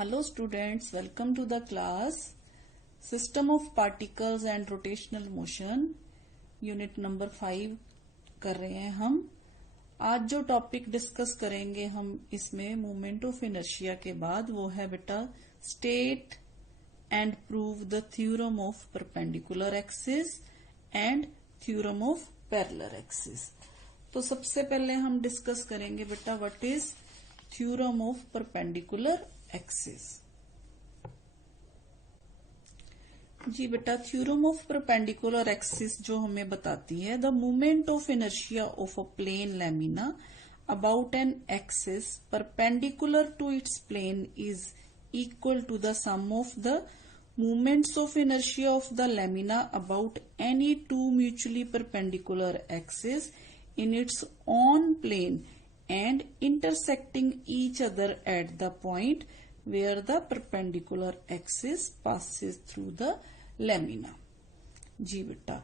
Hello students, welcome to the class System of Particles and Rotational Motion unit number 5 कर रहे हैं हम। आज जो टॉपिक डिस्कस करेंगे हम इसमें मोमेंट ऑफ इनर्शिया के बाद वो है बेटा state and prove the theorem of perpendicular axis and theorem of parallel axis. तो सबसे पहले हम डिस्कस करेंगे बेटा what is theorem of perpendicular axis. जी बेटा, थ्योरम ऑफ परपेंडिकुलर एक्सिस जो हमें बताती है the movement of inertia of a plane lamina about an axis perpendicular to its plane is equal to the sum of the movements of inertia of the lamina about any two mutually perpendicular axes in its own plane and intersecting each other at the point where the perpendicular axis passes through the lamina। जी बेटा,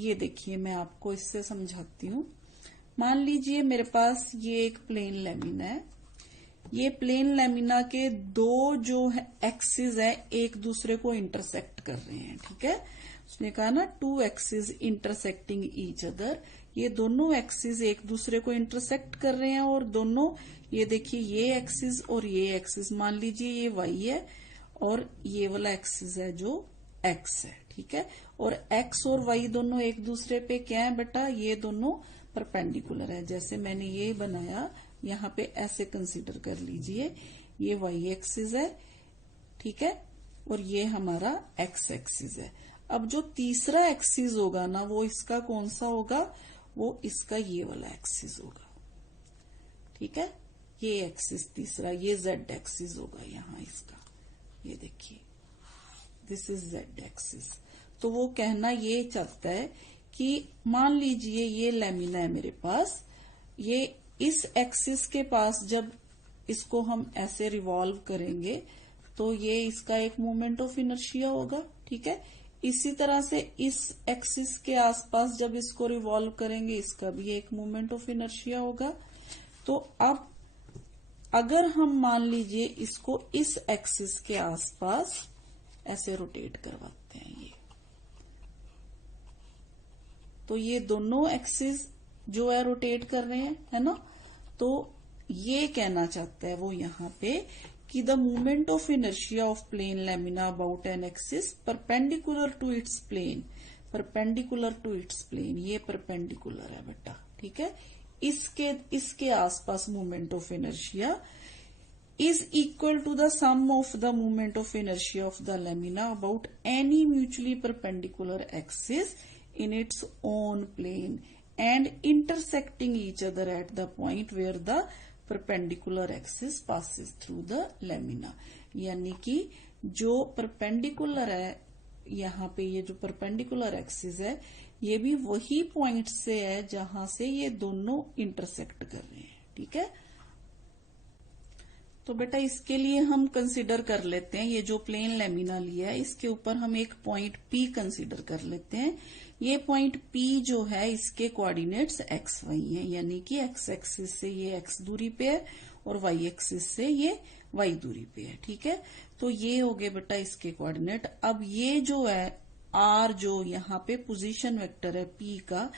ये देखिए मैं आपको इससे समझाती हूँ। मान लीजिए मेरे पास ये एक प्लेन लैमिना है। ये प्लेन लैमिना के दो जो है एक्सिस है एक दूसरे को इंटरसेक्ट कर रहे हैं। ठीक है, उसने कहा ना two axis intersecting each other. ये दोनों एक्सिस एक दूसरे को इंटरसेक्ट कर रहे हैं और दोनों ये देखिए ये एक्सिस और ये एक्सिस, मान लीजिए ये वाई है और ये वाला एक्सिस है जो एक्स है। ठीक है, और एक्स और वाई दोनों एक दूसरे पे क्या है बेटा, ये दोनों परपेंडिकुलर है। जैसे मैंने ये बनाया, यहाँ पे ऐसे कंसीडर कर लीजिए, ये वाई एक्सिस है। ठीक है, और ये हमारा एक्स एक्सिस है। अब जो तीसरा एक्सिस होगा ना वो इसका कौन सा होगा, वो इसका ये वाला एक्सिस होगा। ठीक है, ये एक्सिस तीसरा, ये जेड एक्सिस होगा यहाँ इसका। ये देखिए दिस इज जेड एक्सिस। तो वो कहना ये चाहता है कि मान लीजिए ये लैमिना है मेरे पास, ये इस एक्सिस के पास जब इसको हम ऐसे रिवॉल्व करेंगे तो ये इसका एक मोमेंट ऑफ इनर्शिया होगा। ठीक है, इसी तरह से इस एक्सिस के आसपास जब इसको रिवॉल्व करेंगे इसका भी एक मोमेंट ऑफ इनर्शिया होगा। तो अब अगर हम मान लीजिए इसको इस एक्सिस के आसपास ऐसे रोटेट करवाते हैं ये, तो ये दोनों एक्सिस जो है रोटेट कर रहे हैं, है ना। तो ये कहना चाहता है वो यहाँ पे कि the movement of inertia of plane lamina about an axis perpendicular to its plane, perpendicular to its plane, ये परपेंडिकुलर है बेटा। ठीक है, इसके आसपास movement of inertia is equal to the sum of the movement of inertia of the lamina about any mutually perpendicular axis in its own plane and intersecting each other at the point where the perpendicular axis passes through the lamina। यानी कि जो perpendicular है यहाँ पे, ये जो perpendicular axis है ये भी वही पॉइंट से है जहां से ये दोनों इंटरसेक्ट कर रहे हैं। ठीक है, तो बेटा इसके लिए हम कंसीडर कर लेते हैं ये जो प्लेन लैमिना लिया है इसके ऊपर हम एक पॉइंट P कंसीडर कर लेते हैं। ये पॉइंट P जो है इसके कोऑर्डिनेट्स एक्स वाई हैं, यानी कि एक्स एक्सिस से ये एक्स दूरी पे है और वाई एक्सिस से ये वाई दूरी पे है। ठीक है, तो ये हो गए बेटा इसके कोऑर्डिनेट। अब ये जो है R जो यहाँ पे पोजीशन वेक्टर है P का,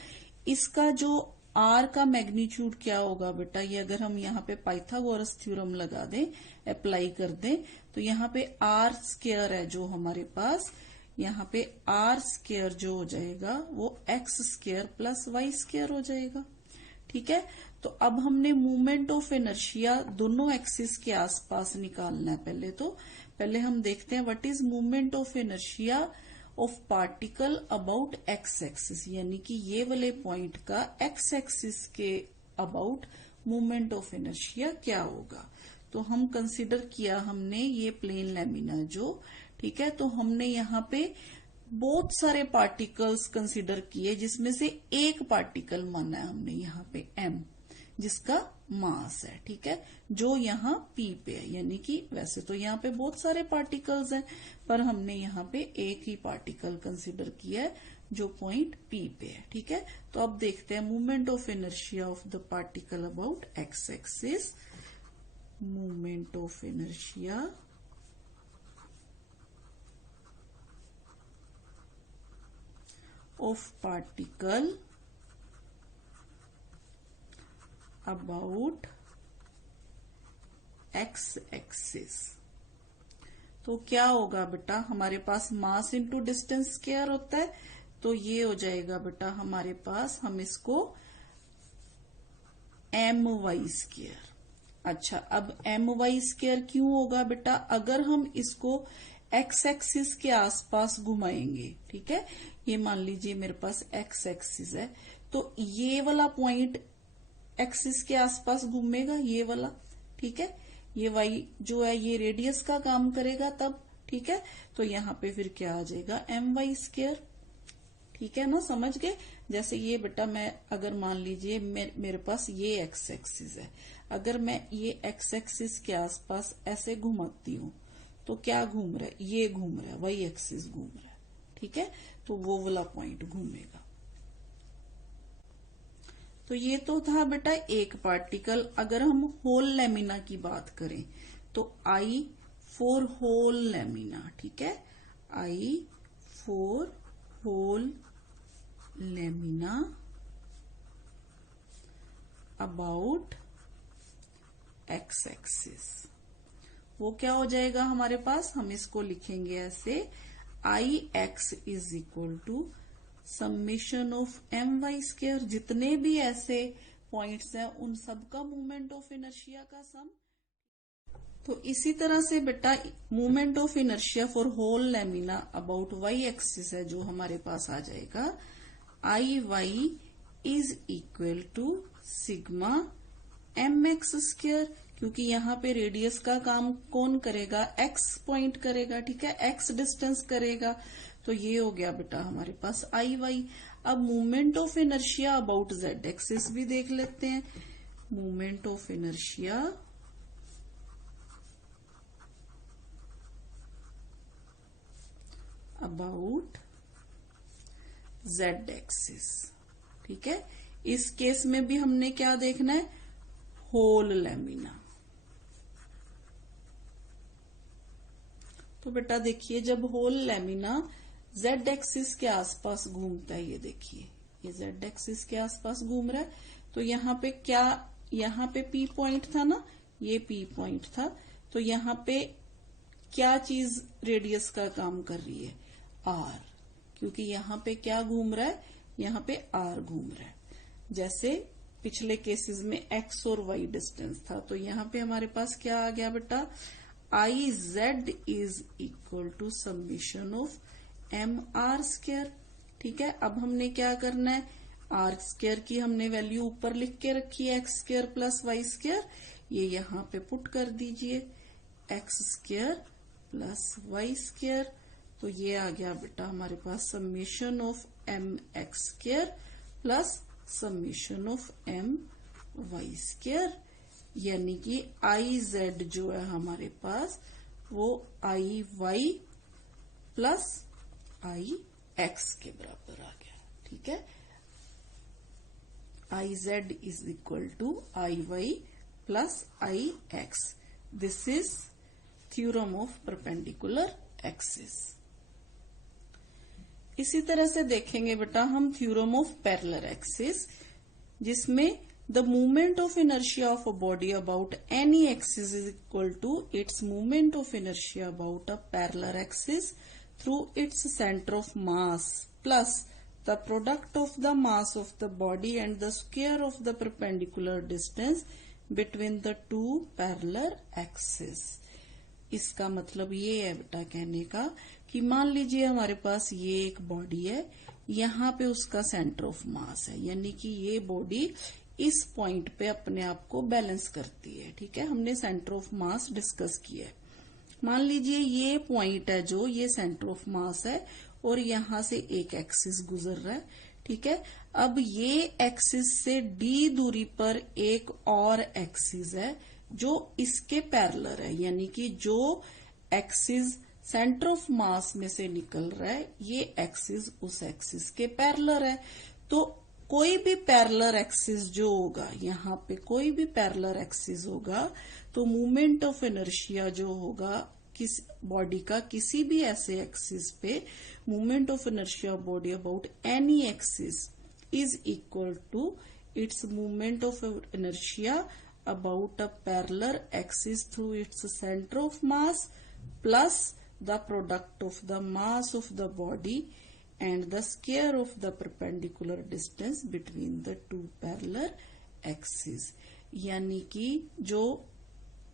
इसका जो R का मैग्नीट्यूड क्या होगा बेटा, ये अगर हम यहाँ पे पाइथागोरस थ्योरम लगा दें, अप्लाई कर दें, तो यहाँ पे R स्क्वायर है जो हमारे पास, यहाँ पे R स्क्वायर जो हो जाएगा वो X square plus Y square हो जाएगा। ठीक है, तो अब हमने मूवमेंट ऑफ इनर्शिया दोनों एक्सिस के आसपास निकालना है। पहले हम देखते हैं what is movement of inertia of particle about X axis, यानी कि ये वाले पॉइंट का एक्स एक्सिस के अबाउट मूवमेंट ऑफ इनर्शिया क्या होगा। तो हम कंसीडर किया हमने ये प्लेन लैमिना जो, ठीक है, तो हमने यहाँ पे बहुत सारे पार्टिकल्स कंसीडर किए जिसमें से एक पार्टिकल माना है हमने यहाँ पे m, जिसका मास है। ठीक है, जो यहाँ P पे है, यानी कि वैसे तो यहाँ पे बहुत सारे पार्टिकल्स हैं पर हमने यहाँ पे एक ही पार्टिकल कंसीडर किया है जो पॉइंट P पे है। ठीक है, तो अब देखते हैं movement of inertia of the particle about X axis. Moment of inertia of particle about x axis। तो क्या होगा बेटा, हमारे पास मास इंटू डिस्टेंस स्क्वायर होता है, तो ये हो जाएगा बेटा हमारे पास, हम इसको my स्क्वायर। अच्छा, अब my स्क्वायर क्यों होगा बेटा, अगर हम इसको एक्स एक्सिस के आसपास घुमाएंगे, ठीक है, ये मान लीजिए मेरे पास एक्स एक्सिस है, तो ये वाला पॉइंट एक्सिस के आसपास घूमेगा, ये वाला, ठीक है, ये वाई जो है ये रेडियस का काम करेगा तब, ठीक है, तो यहाँ पे फिर क्या आ जाएगा my स्क्वायर, ठीक है ना, समझ गए। जैसे ये बेटा मैं अगर मान लीजिए मेरे पास ये एक्स एक्सिस है, अगर मैं ये एक्स एक्सिस के आसपास ऐसे घुमाती हूं तो क्या घूम रहा है, ये घूम रहा है, वही एक्सिस घूम रहा है, ठीक है, तो वो वाला पॉइंट घूमेगा। तो ये तो था बेटा एक पार्टिकल। अगर हम होल लेमिना की बात करें तो I फॉर होल लेमिना, ठीक है, I for whole lamina about X axis, वो क्या हो जाएगा हमारे पास, हम इसको लिखेंगे ऐसे, I X is equal to summation of my square. जितने भी ऐसे पॉइंट्स हैं उन सबका मोमेंट ऑफ इनर्शिया का सम। तो इसी तरह से बेटा moment of inertia for whole lamina about y axis है जो हमारे पास आ जाएगा, I Y is equal to sigma mx square, क्योंकि यहाँ पे रेडियस का काम कौन करेगा, x पॉइंट करेगा, ठीक है, x डिस्टेंस करेगा, तो ये हो गया बेटा हमारे पास आई वाई। अब movement of inertia about z axis भी देख लेते हैं, movement of inertia about z axis, ठीक है, इस केस में भी हमने क्या देखना है, होल लेमिना। तो बेटा देखिए जब होल लेमिना z एक्सिस के आसपास घूमता है, ये देखिए ये z एक्सिस के आसपास घूम रहा है, तो यहाँ पे क्या, यहाँ पे P पॉइंट था ना, ये P पॉइंट था, तो यहाँ पे क्या चीज रेडियस का काम कर रही है, R, क्योंकि यहाँ पे क्या घूम रहा है, यहाँ पे R घूम रहा है। जैसे पिछले केसेस में x और y डिस्टेंस था, तो यहाँ पे हमारे पास क्या आ गया बेटा, I Z is equal to summation of mr square, ठीक है। अब हमने क्या करना है, r स्क्वायर की हमने वैल्यू ऊपर लिख के रखी है, x square plus Y square, ये यहाँ पे पुट कर दीजिए, x square plus Y square, तो ये आ गया बेटा हमारे पास summation of mx square plus summation of my square, यानी कि आई जेड जो है हमारे पास वो I Y plus I X के बराबर आ गया, ठीक है। I Z is equal to I Y plus I X, this is theorem of perpendicular axis. इसी तरह से देखेंगे बेटा हम थ्योरम ऑफ पैरेलल एक्सिस, जिसमें the moment of inertia of a body about any axis is equal to its moment of inertia about a parallel axis through its center of mass plus the product of the mass of the body and the square of the perpendicular distance between the two parallel axes। इसका मतलब ये है बेटा कहने का कि मान लीजिए हमारे पास ये एक बॉडी है, यहाँ पे उसका सेंटर ऑफ मास है, यानी कि ये बॉडी इस पॉइंट पे अपने आप को बैलेंस करती है, ठीक है, हमने सेंटर ऑफ मास डिस्कस किया है। मान लीजिए ये पॉइंट है जो ये सेंटर ऑफ मास है और यहां से एक एक्सिस गुजर रहा है, ठीक है। अब ये एक्सिस से d दूरी पर एक और एक्सिस है जो इसके पैरेलल है, यानी कि जो एक्सिस सेंटर ऑफ मास में से निकल रहा है ये एक्सिस उस एक्सिस के पैरेलल है। तो कोई भी पैरेलल एक्सिस जो होगा, यहाँ पे कोई भी पैरेलल एक्सिस होगा तो मूवमेंट ऑफ इनर्शिया जो होगा किस बॉडी का किसी भी ऐसे एक्सिस पे, movement of inertia body about any axis is equal to its movement of inertia about a parallel axis through its center of mass plus the product of the mass of the body and the square of the perpendicular distance between the two parallel axes। यानी कि जो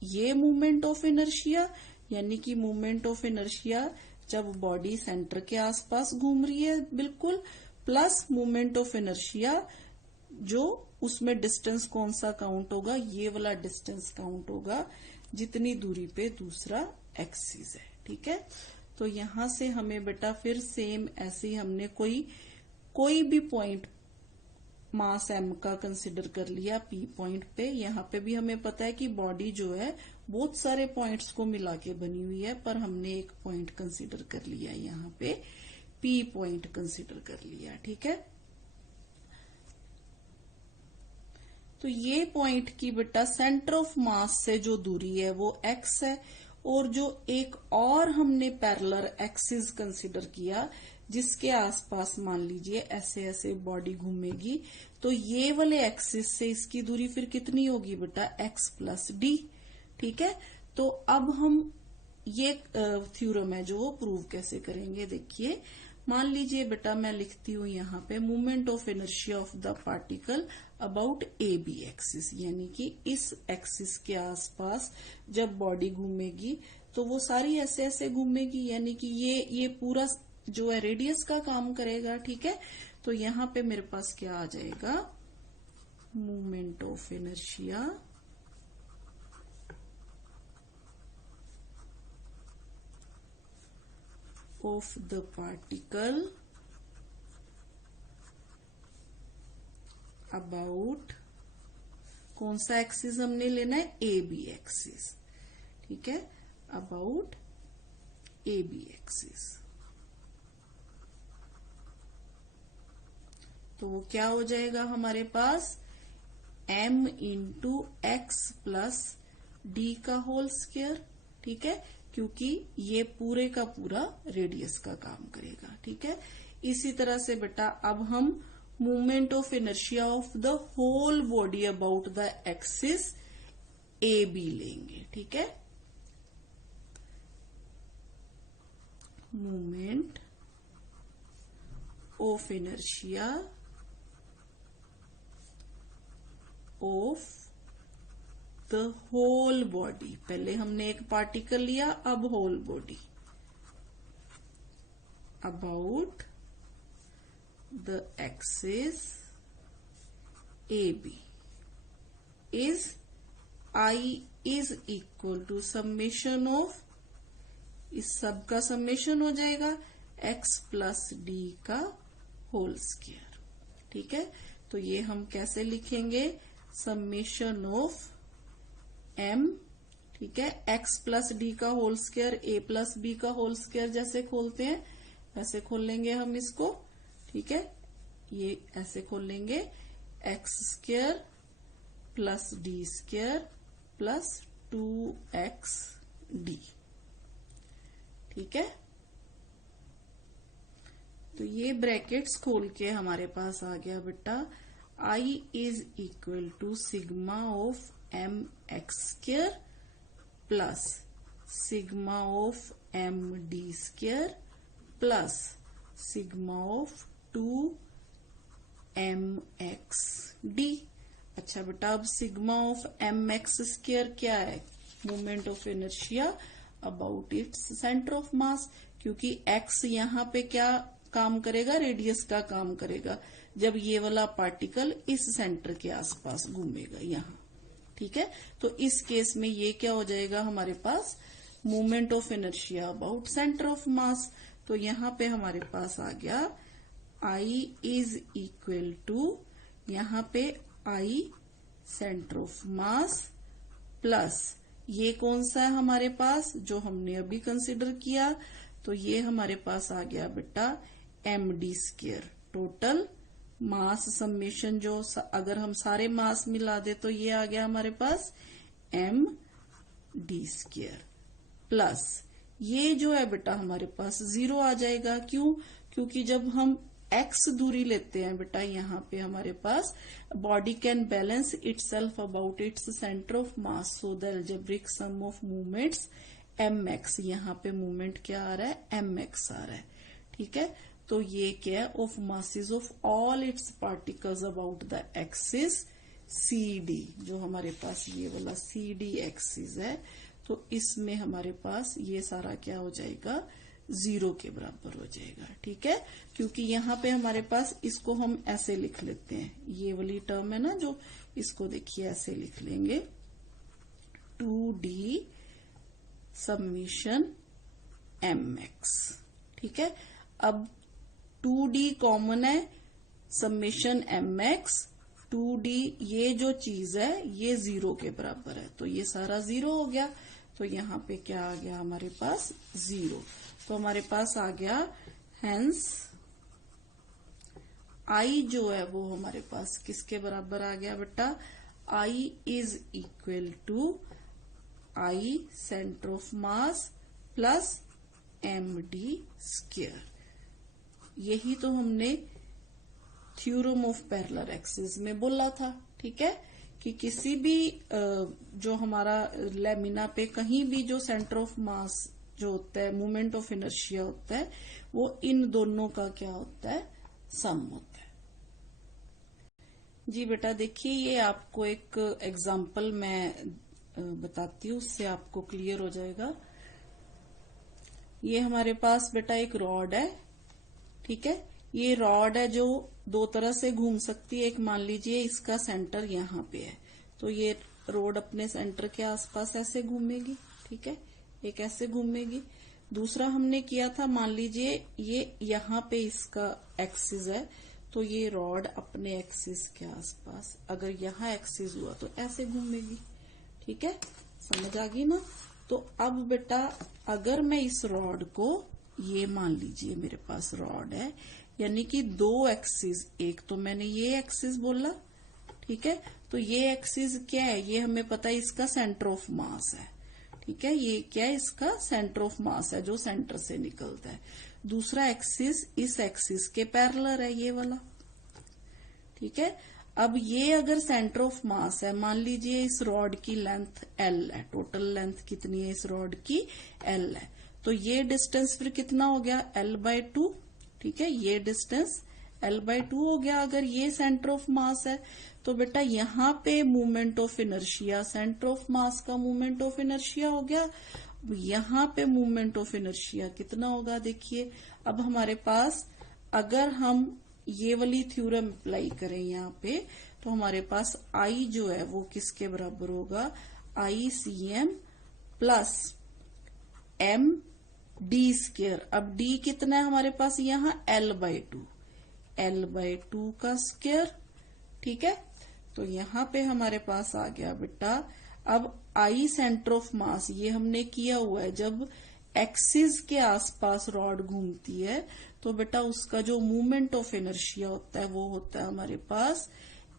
ये movement of inertia, यानी कि movement of inertia जब body centre के आसपास घूम रही है बिल्कुल, प्लस मूवमेंट ऑफ इनर्शिया जो उसमें डिस्टेंस कौन सा काउंट होगा, ये वाला डिस्टेंस काउंट होगा जितनी दूरी पे दूसरा एक्सिस है। ठीक है, तो यहां से हमें बेटा फिर सेम ऐसे ही हमने कोई भी पॉइंट मास एम का कंसिडर कर लिया पी पॉइंट पे। यहां पे भी हमें पता है कि बॉडी जो है बहुत सारे पॉइंट्स को मिला के बनी हुई है, पर हमने एक पॉइंट कंसिडर कर लिया, यहाँ पे पी पॉइंट कंसिडर कर लिया। ठीक है, तो ये पॉइंट की बेटा सेंटर ऑफ मास से जो दूरी है वो x है, और जो एक और हमने पैरेलल एक्सिस कंसिडर किया जिसके आसपास मान लीजिए ऐसे ऐसे बॉडी घूमेगी, तो ये वाले एक्सिस से इसकी दूरी फिर कितनी होगी बेटा x प्लस डी। ठीक है, तो अब हम ये थ्योरम है जो प्रूव कैसे करेंगे, देखिए मान लीजिए बेटा मैं लिखती हूं यहाँ पे movement of inertia of the particle about A B axis, यानी कि इस एक्सिस के आसपास जब बॉडी घूमेगी तो वो सारी ऐसे ऐसे घूमेगी, यानी कि ये पूरा जो है रेडियस का काम करेगा। ठीक है, तो यहाँ पे मेरे पास क्या आ जाएगा, movement of inertia of the particle about कौन सा एक्सिस हमने लेना है, ए बी एक्सिस। ठीक है, अबाउट ए बी एक्सिस, तो वो क्या हो जाएगा हमारे पास m into x plus D का होल स्क्वायर। ठीक है, क्योंकि ये पूरे का पूरा रेडियस का काम करेगा। ठीक है, इसी तरह से बेटा अब हम movement of inertia of the whole body about the axis A B लेंगे। ठीक है, movement of inertia of the whole body, पहले हमने एक पार्टिकल लिया, अब whole body, about the axis A B is I is equal to summation of, इस सब का समेशन हो जाएगा एक्स प्लस डी का होल स्क्वायर। ठीक है, तो ये हम कैसे लिखेंगे, समेशन ऑफ m, ठीक है, x प्लस डी का whole square a plus B का होल स्क्वायर जैसे खोलते हैं वैसे खोल लेंगे हम इसको। ठीक है, ये ऐसे खोल लेंगे x square plus D square plus 2x D. ठीक है, तो ये ब्रैकेट्स खोल के हमारे पास आ गया बेटा I is equal to sigma of M X square plus sigma of M D square plus sigma of 2m x D. अच्छा बेटा, अब sigma of M X square क्या है, movement of inertia about its centre of mass, क्योंकि x यहाँ पे क्या काम करेगा, रेडियस का काम करेगा जब ये वाला पार्टिकल इस सेंटर के आसपास घूमेगा यहाँ। ठीक है, तो इस केस में ये क्या हो जाएगा हमारे पास, movement of inertia about centre of mass. तो यहाँ पे हमारे पास आ गया I इज इक्वल टू, यहाँ पे I centre of mass plus ये कौन सा है हमारे पास जो हमने अभी कंसिडर किया, तो ये हमारे पास आ गया बेटा M D square, total mass summation जो अगर हम सारे मास मिला दे तो ये आ गया हमारे पास m डी स्क्वायर प्लस ये जो है बेटा हमारे पास 0 आ जाएगा। क्यों? क्योंकि जब हम x दूरी लेते हैं बेटा, यहाँ पे हमारे पास body can balance itself about its centre of mass, so the algebraic sum of movements mx, यहाँ पे मूवमेंट क्या आ रहा है, mx आ रहा है। ठीक है, तो ये क्या है, of masses of all it's particles about the axis CD, जो हमारे पास ये वाला CD एक्सिस है, तो इसमें हमारे पास ये सारा क्या हो जाएगा, 0 के बराबर हो जाएगा। ठीक है, क्योंकि यहाँ पे हमारे पास, इसको हम ऐसे लिख लेते हैं, ये वाली टर्म है ना जो, इसको देखिए ऐसे लिख लेंगे 2D सब्मिशन mx। ठीक है, अब 2D कॉमन है, सब्मिशन mx, 2D ये जो चीज है ये 0 के बराबर है, तो ये सारा 0 हो गया। तो यहाँ पे क्या आ गया हमारे पास, 0। तो हमारे पास आ गया, हेंस I जो है वो हमारे पास किसके बराबर आ गया बेटा, I is equal to I centre of mass plus md square. यही तो हमने थ्योरम ऑफ पैरेलल एक्सिस में बोला था। ठीक है, कि किसी भी जो हमारा लेमिना पे कहीं भी जो सेंटर ऑफ मास जो होता है, मोमेंट ऑफ इनर्शिया होता है, वो इन दोनों का क्या होता है, सम होता है। जी बेटा देखिए, ये आपको एक एग्जांपल मैं बताती हूँ, उससे आपको क्लियर हो जाएगा। ये हमारे पास बेटा एक रॉड है। ठीक है, ये रॉड है जो दो तरह से घूम सकती है। एक मान लीजिए इसका सेंटर यहाँ पे है, तो ये रोड अपने सेंटर के आसपास ऐसे घूमेगी। ठीक है, एक ऐसे घूमेगी। दूसरा हमने किया था, मान लीजिए ये यहाँ पे इसका एक्सिस है, तो ये रॉड अपने एक्सिस के आसपास, अगर यहाँ एक्सिस हुआ तो ऐसे घूमेगी। ठीक है, समझ आ गई ना। तो अब बेटा अगर मैं इस रॉड को, ये मान लीजिए मेरे पास रॉड है, यानी कि दो एक्सिस, एक तो मैंने ये एक्सिस बोला। ठीक है, तो ये एक्सिस क्या है, ये हमें पता है इसका सेंटर ऑफ मास है। ठीक है, ये क्या है, इसका सेंटर ऑफ मास है जो सेंटर से निकलता है। दूसरा एक्सिस इस एक्सिस के पैरेलल है, ये वाला। ठीक है, अब ये अगर सेंटर ऑफ मास है, मान लीजिए इस रॉड की लेंथ L है, टोटल लेंथ कितनी है इस रॉड की, L है, तो ये डिस्टेंस फिर कितना हो गया, L/2। ठीक है, ये डिस्टेंस L/2 हो गया। अगर ये सेंटर ऑफ मास है, तो बेटा यहाँ पे movement of inertia, centre of मास का मूवमेंट ऑफ इनर्शिया हो गया। यहाँ पे मूवमेंट ऑफ इनर्शिया कितना होगा, देखिए अब हमारे पास, अगर हम ये वाली थ्योरम अप्लाई करें यहाँ पे, तो हमारे पास I जो है वो किसके बराबर होगा, ICM प्लस md स्क्वायर। अब d कितना है हमारे पास यहाँ, L/2, L/2 का स्क्वायर। ठीक है, तो यहाँ पे हमारे पास आ गया बेटा, अब I सेंटर ऑफ मास, ये हमने किया हुआ है, जब एक्सिस के आसपास रॉड घूमती है तो बेटा उसका जो मूवमेंट ऑफ इनर्शिया होता है वो होता है हमारे पास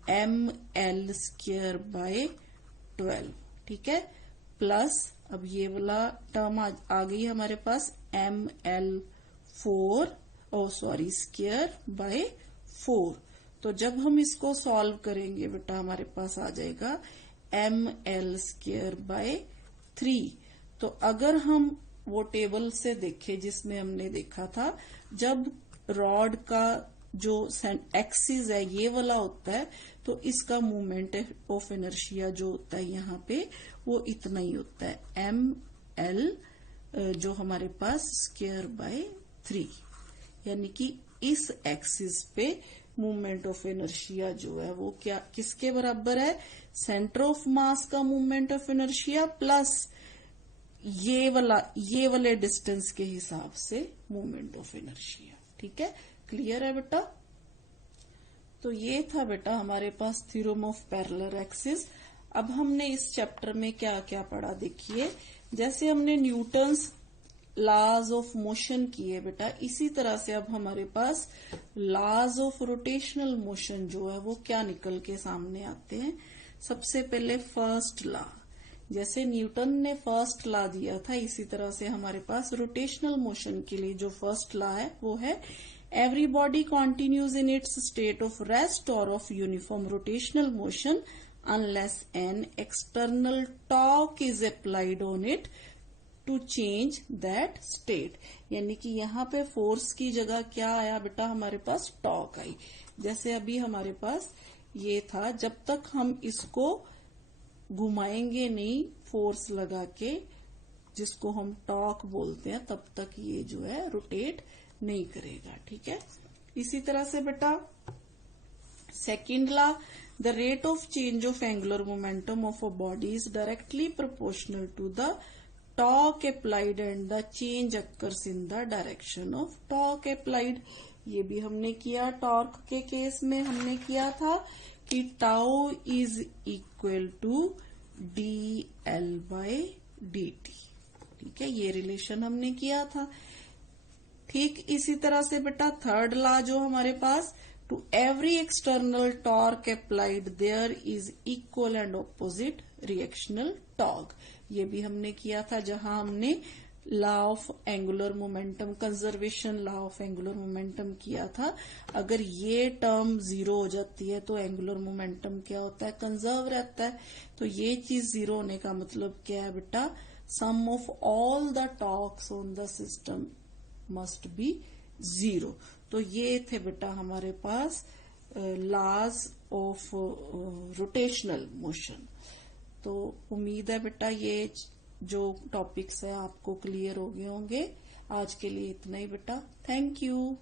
mL²/12। ठीक है, प्लस अब ये वाला टर्म आ गई हमारे पास mL²/4। तो जब हम इसको सॉल्व करेंगे बेटा हमारे पास आ जाएगा mL²/3। तो अगर हम वो टेबल से देखें जिसमें हमने देखा था, जब रॉड का जो एक्सिस है ये वाला होता है, तो इसका मूवमेंट ऑफ इनर्शिया जो होता है यहाँ पे वो इतना ही होता है, mL जो हमारे पास (2/3), यानी कि इस एक्सिस पे मूवमेंट ऑफ इनर्शिया जो है वो क्या, किसके बराबर है, सेंटर ऑफ मास का मूवमेंट ऑफ इनर्शिया प्लस ये वाले डिस्टेंस के हिसाब से मूवमेंट ऑफ इनर्शिया। ठीक है, क्लियर है बेटा। तो ये था बेटा हमारे पास थ्योरम ऑफ पैरेलल एक्सिस। अब हमने इस चैप्टर में क्या क्या पढ़ा, देखिए जैसे हमने न्यूटन्स लॉज ऑफ मोशन किए बेटा, इसी तरह से अब हमारे पास लॉज ऑफ रोटेशनल मोशन जो है वो क्या निकल के सामने आते हैं। सबसे पहले फर्स्ट लॉ, जैसे न्यूटन ने फर्स्ट लॉ दिया था, इसी तरह से हमारे पास रोटेशनल मोशन के लिए जो फर्स्ट लॉ है वो है every body continues in its state of rest और of uniform rotational motion unless an external torque is applied on it to change that state. यानी कि यहाँ पे फोर्स की जगह क्या आया बेटा, हमारे पास टॉर्क आई। जैसे अभी हमारे पास ये था, जब तक हम इसको घुमाएंगे नहीं फोर्स लगा के, जिसको हम टॉर्क बोलते हैं, तब तक ये जो है रोटेट नहीं करेगा। ठीक है, इसी तरह से बेटा second law, the rate of change of angular momentum of a body is directly proportional to the torque applied and the change occurs in the direction of torque applied. ये भी हमने किया, टॉर्क के केस में हमने किया था कि tau is equal to D L by D T. ठीक है, ये रिलेशन हमने किया था। ठीक इसी तरह से बेटा थर्ड लॉ जो हमारे पास, to every external torque applied there is equal and opposite reactional torque. ये भी हमने किया था, जहां हमने law of angular momentum, conservation law of angular momentum किया था। अगर ये टर्म जीरो हो जाती है तो एंगुलर मोमेंटम क्या होता है, कंजर्व रहता है। तो ये चीज जीरो होने का मतलब क्या है बेटा, sum of all the torques on the system must be zero. तो ये थे बेटा हमारे पास लॉज ऑफ रोटेशनल मोशन। तो उम्मीद है बेटा ये जो टॉपिक्स है आपको क्लियर हो गए होंगे। आज के लिए इतना ही बेटा, थैंक यू।